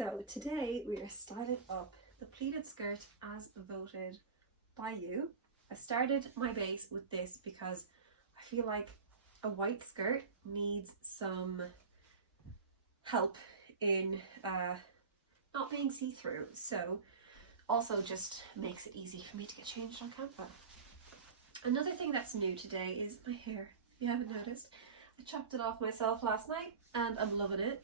So today we are styling up the pleated skirt as voted by you. I started my base with this because I feel like a white skirt needs some help in not being see-through, so also just makes it easy for me to get changed on Canva. Another thing that's new today is my hair. If you haven't noticed, I chopped it off myself last night and I'm loving it.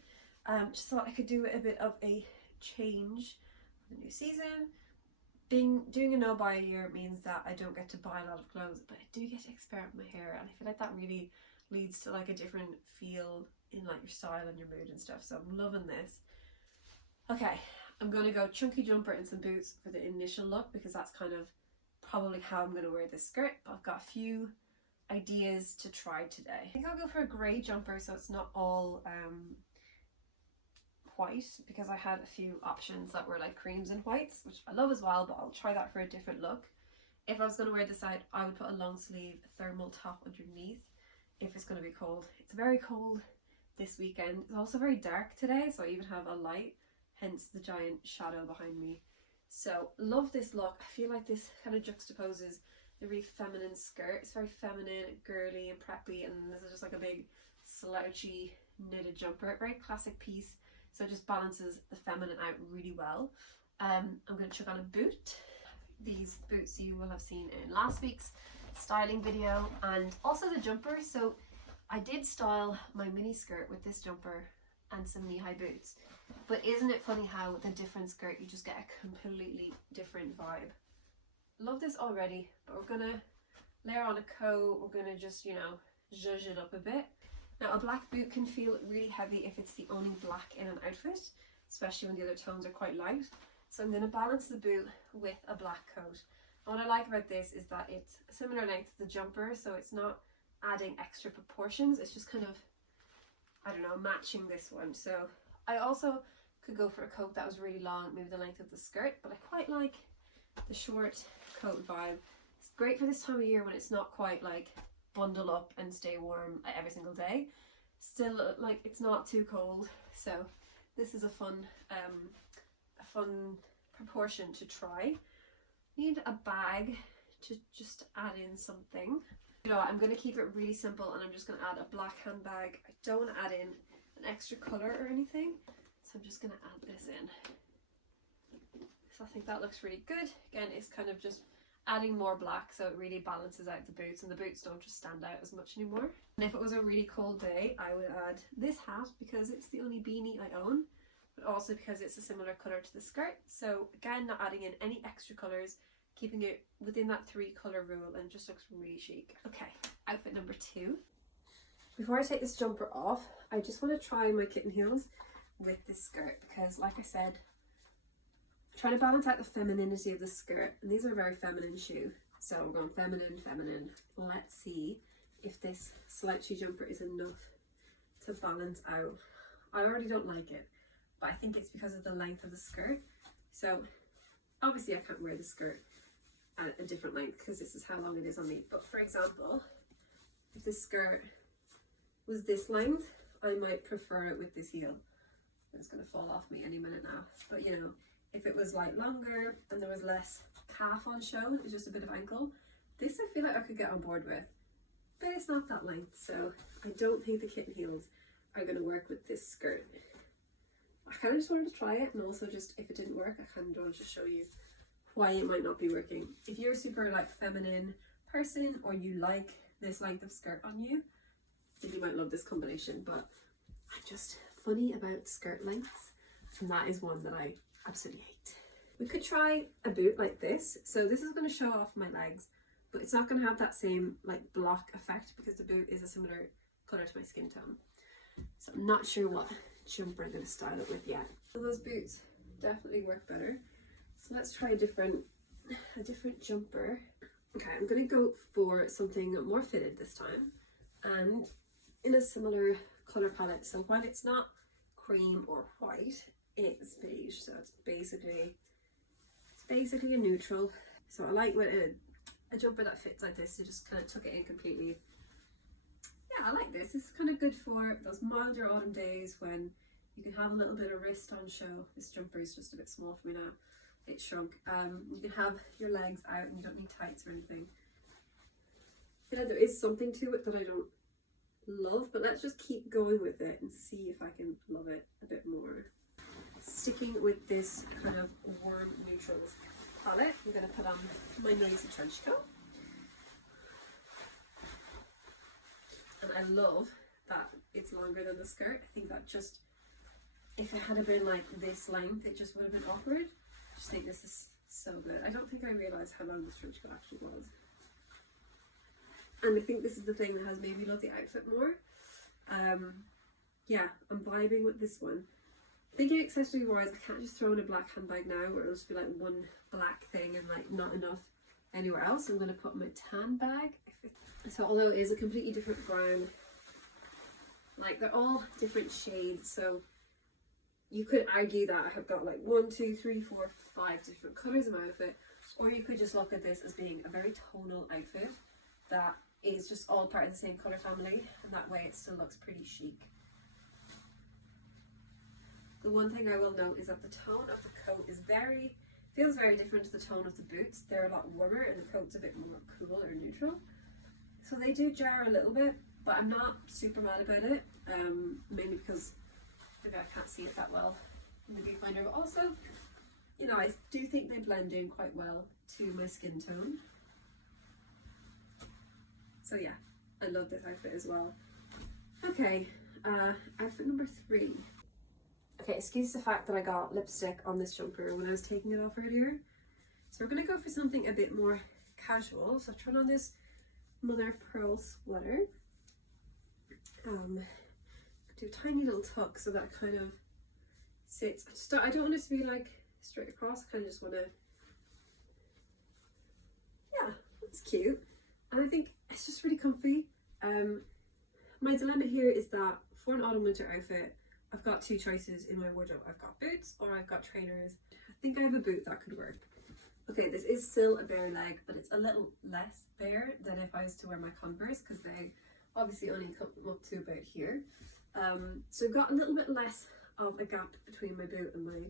Just thought I could do a bit of a change for the new season. Doing a no buy a year means that I don't get to buy a lot of clothes, but I do get to experiment with my hair, and I feel like that really leads to like a different feel in like your style and your mood and stuff, so I'm loving this. Okay, I'm going to go chunky jumper and some boots for the initial look because that's kind of probably how I'm going to wear this skirt, but I've got a few ideas to try today. I think I'll go for a grey jumper so it's not all white, because I had a few options that were like creams and whites, which I love as well, but I'll try that for a different look. If I was going to wear this out, I would put a long sleeve thermal top underneath if it's going to be cold. It's very cold this weekend. It's also very dark today, so I even have a light, hence the giant shadow behind me. So love this look. I feel like this kind of juxtaposes the really feminine skirt. It's very feminine, girly and preppy, and this is just like a big slouchy knitted jumper. Very classic piece, so it just balances the feminine out really well. I'm going to chuck on a boot. These boots you will have seen in last week's styling video, and also the jumper. So I did style my mini skirt with this jumper and some knee-high boots, but isn't it funny how with a different skirt you just get a completely different vibe. Love this already, but we're gonna layer on a coat. We're gonna just, you know, zhuzh it up a bit. Now a black boot can feel really heavy if it's the only black in an outfit, especially when the other tones are quite light. So I'm going to balance the boot with a black coat. And what I like about this is that it's a similar length to the jumper, so it's not adding extra proportions, it's just kind of, I don't know, matching this one. So I also could go for a coat that was really long, maybe the length of the skirt, but I quite like the short coat vibe. It's great for this time of year when it's not quite like bundle up and stay warm every single day. Still, like, it's not too cold, so this is a fun proportion to try. Need a bag to just add in something. You know what, I'm going to keep it really simple, and I'm just going to add a black handbag. I don't want to add in an extra colour or anything, so I'm just going to add this in. So I think that looks really good. Again, it's kind of just adding more black, so it really balances out the boots, and the boots don't just stand out as much anymore. And if it was a really cold day, I would add this hat because it's the only beanie I own, but also because it's a similar colour to the skirt. So again, not adding in any extra colours, keeping it within that 3-colour rule, and it just looks really chic. Okay, outfit number 2. Before I take this jumper off, I just want to try my kitten heels with this skirt because, like I said, trying to balance out the femininity of the skirt, and these are a very feminine shoe, so we're going feminine, feminine. Let's see if this slouchy jumper is enough to balance out. I already don't like it, but I think it's because of the length of the skirt. So obviously I can't wear the skirt at a different length because this is how long it is on me, but for example, if the skirt was this length, I might prefer it with this heel. It's going to fall off me any minute now, but you know, if it was like longer and there was less calf on show, it was just a bit of ankle, this I feel like I could get on board with, but it's not that length, so I don't think the kitten heels are going to work with this skirt. I kind of just wanted to try it, and also just if it didn't work, I kind of wanted to show you why it might not be working. If you're a super like feminine person, or you like this length of skirt on you, then you might love this combination, but I'm just funny about skirt lengths, and that is one that I absolutely hate. We could try a boot like this. So this is going to show off my legs, but it's not going to have that same like block effect because the boot is a similar colour to my skin tone. So I'm not sure what jumper I'm going to style it with yet. So those boots definitely work better. So let's try a different jumper. Okay, I'm going to go for something more fitted this time and in a similar colour palette. So while it's not cream or white, it's beige, so it's basically a neutral. So I like when a jumper that fits like this, to just kind of tuck it in completely. Yeah, I like this. It's kind of good for those milder autumn days when You can have a little bit of wrist on show. This jumper is just a bit small for me now. It shrunk. You can have your legs out and you don't need tights or anything. I feel like there is something to it that I don't love, but let's just keep going with it and see if I can love it a bit more. Sticking with this kind of warm neutrals palette, I'm going to put on my noisy trench coat. And I love that it's longer than the skirt. I think that just, if it had been like this length, it just would have been awkward. I just think this is so good. I don't think I realised how long this trench coat actually was. And I think this is the thing that has made me love the outfit more. Yeah, I'm vibing with this one. Thinking accessory wise, I can't just throw in a black handbag now where it'll just be like one black thing and like not enough anywhere else. I'm going to put my tan bag. So although it is a completely different brown, like they're all different shades, so you could argue that I have got like 1, 2, 3, 4, 5 different colours in my outfit, or you could just look at this as being a very tonal outfit that is just all part of the same colour family, and that way it still looks pretty chic. The one thing I will note is that the tone of the coat is feels very different to the tone of the boots. They're a lot warmer and the coat's a bit more cool or neutral. So they do jar a little bit, but I'm not super mad about it, mainly because maybe I can't see it that well in the viewfinder, but also, you know, I do think they blend in quite well to my skin tone. So yeah, I love this outfit as well. Okay, outfit number 3. Okay, excuse the fact that I got lipstick on this jumper when I was taking it off earlier. So we're going to go for something a bit more casual. So I've tried on this mother of pearl sweater. Do a tiny little tuck so that it kind of sits. I don't want it to be like straight across. I kind of just want to, yeah, it's cute. And I think it's just really comfy. My dilemma here is that for an autumn winter outfit, I've got 2 choices in my wardrobe. I've got boots or I've got trainers. I think I have a boot that could work. Okay, this is still a bare leg, but it's a little less bare than if I was to wear my Converse, because they obviously only come up to about here. So I've got a little bit less of a gap between my boot and my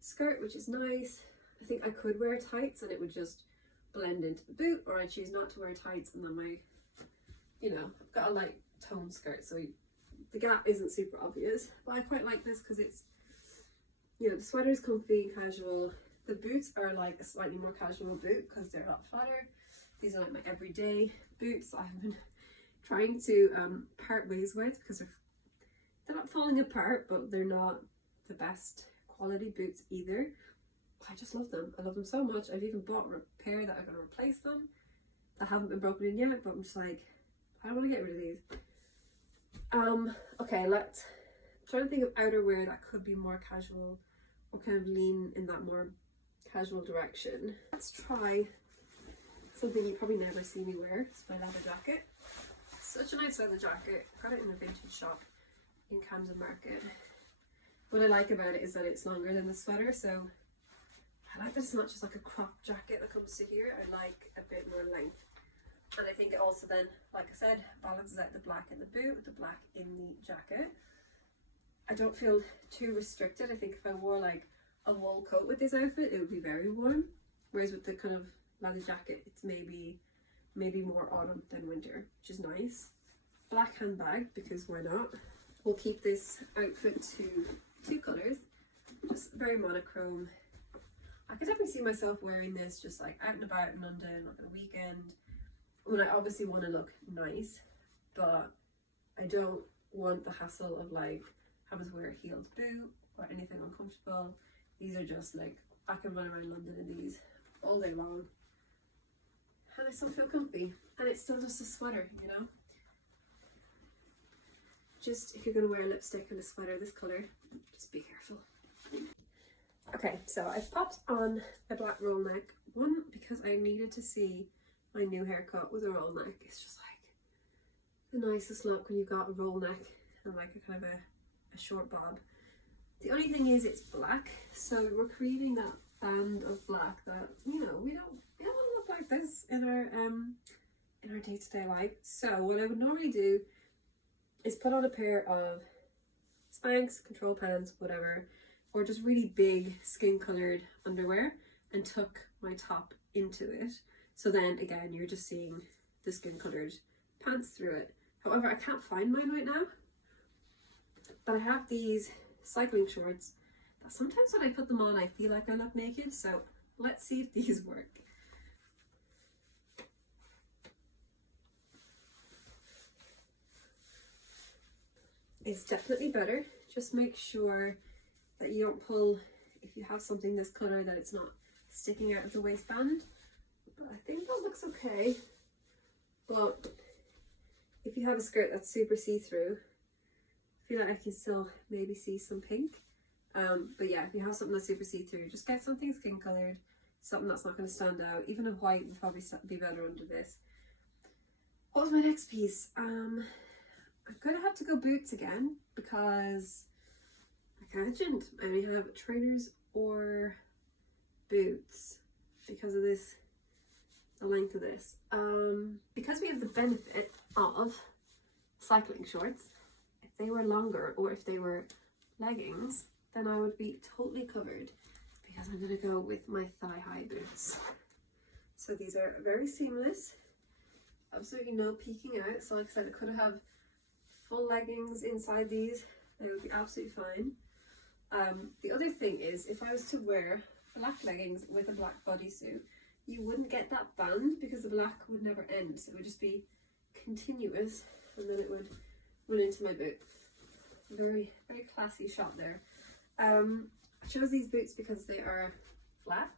skirt, which is nice. I think I could wear tights and it would just blend into the boot, or I choose not to wear tights and then my, you know, I've got a light tone skirt, so the gap isn't super obvious. But I quite like this because it's, you know, the sweater is comfy and casual. The boots are like a slightly more casual boot because they're a lot flatter. These are like my everyday boots I've been trying to part ways with because they're not falling apart, but they're not the best quality boots either. I just love them. I love them so much. I've even bought a pair that I'm going to replace them that haven't been broken in yet, but I'm just like, I don't want to get rid of these. Okay, let's try to think of outerwear that could be more casual or kind of lean in that more casual direction. Let's try something you probably never see me wear. It's my leather jacket. Such a nice leather jacket. Got it in a vintage shop in Camden Market. What I like about it is that it's longer than the sweater, so I like that it's not just like a crop jacket that comes to here. I like a bit more length. And I think it also then, like I said, balances out the black in the boot with the black in the jacket. I don't feel too restricted. I think if I wore like a wool coat with this outfit, it would be very warm. Whereas with the kind of leather jacket, it's maybe more autumn than winter, which is nice. Black handbag, because why not? We'll keep this outfit to 2 colours, just very monochrome. I could definitely see myself wearing this just like out and about in London, like on a weekend, when I obviously want to look nice, but I don't want the hassle of like having to wear a heeled boot or anything uncomfortable. These are just like, I can run around London in these all day long and I still feel comfy, and it's still just a sweater, you know. Just if you're going to wear lipstick and a sweater this colour, just be careful. Okay, so I've popped on a black roll neck, one because I needed to see my new haircut with a roll neck. It's just like the nicest look when you've got a roll neck and like a kind of a short bob. The only thing is it's black, so we're creating that band of black that, you know, we don't want to look like this in our day-to-day life. So what I would normally do is put on a pair of Spanx, control pants, whatever, or just really big skin colored underwear and tuck my top into it. So then again, you're just seeing the skin colored pants through it. However, I can't find mine right now, but I have these cycling shorts that sometimes when I put them on, I feel like I look naked. So let's see if these work. It's definitely better. Just make sure that you don't pull, if you have something this color, that it's not sticking out of the waistband. But I think that looks okay. But if you have a skirt that's super see-through, I feel like I can still maybe see some pink. But yeah, if you have something that's super see-through, just get something skin colored, something that's not going to stand out. Even a white would probably be better under this. What was my next piece? I'm gonna have to go boots again because, like I mentioned, I only have trainers or boots because of this, the length of this. Because we have the benefit of cycling shorts, if they were longer or if they were leggings, then I would be totally covered because I'm gonna go with my thigh-high boots. So these are very seamless, absolutely no peeking out. So like I said, I could have full leggings inside these, they would be absolutely fine. The other thing is, if I was to wear black leggings with a black bodysuit, you wouldn't get that band because the black would never end. So it would just be continuous and then it would run into my boot. Very, very classy shot there. I chose these boots because they are flat,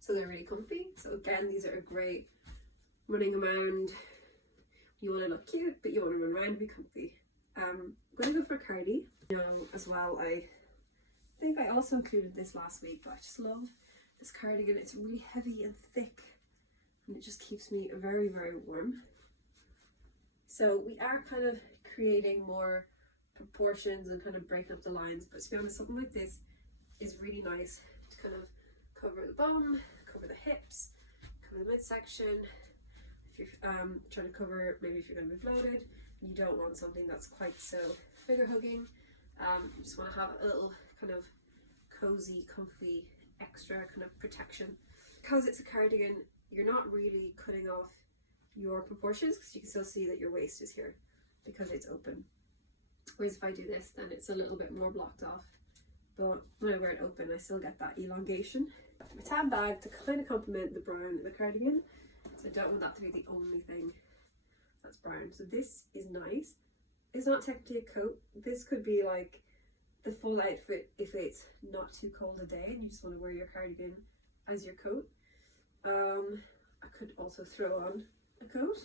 so they're really comfy. So again, these are great running around. You want to look cute, but you want to run around and be comfy. I'm going to go for a cardi as well. I think I also included this last week, but I just love this cardigan. It's really heavy and thick and it just keeps me very, very warm. So we are kind of creating more proportions and kind of breaking up the lines, but to be honest, something like this is really nice to kind of cover the bum, cover the hips, cover the midsection. If you're trying to cover, maybe if you're going to be bloated, you don't want something that's quite so figure hugging. You just want to have a little kind of cozy, comfy, extra kind of protection. Because it's a cardigan, you're not really cutting off your proportions because you can still see that your waist is here because it's open. Whereas if I do this, then it's a little bit more blocked off. But when I wear it open, I still get that elongation. My tan bag to kind of complement the brown of the cardigan. So I don't want that to be the only thing that's brown. So this is nice. It's not technically a coat. This could be like the full outfit if it's not too cold a day and you just want to wear your cardigan as your coat. I could also throw on a coat.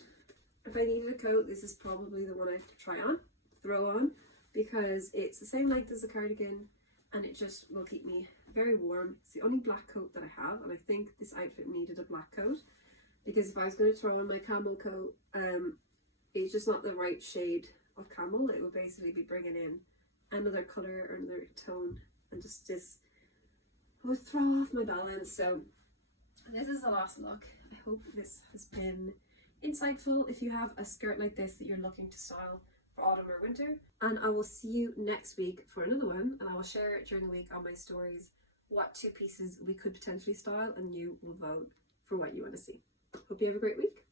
If I needed a coat, this is probably the one I'd try on, throw on, because it's the same length as the cardigan and it just will keep me very warm. It's the only black coat that I have, and I think this outfit needed a black coat because if I was going to throw on my camel coat, it's just not the right shade of camel. It would basically be bringing in another colour or another tone and just this would throw off my balance. So this is the last look. I hope this has been insightful if you have a skirt like this that you're looking to style for autumn or winter. And I will see you next week for another one, and I will share it during the week on my stories what 2 pieces we could potentially style, and you will vote for what you want to see. Hope you have a great week.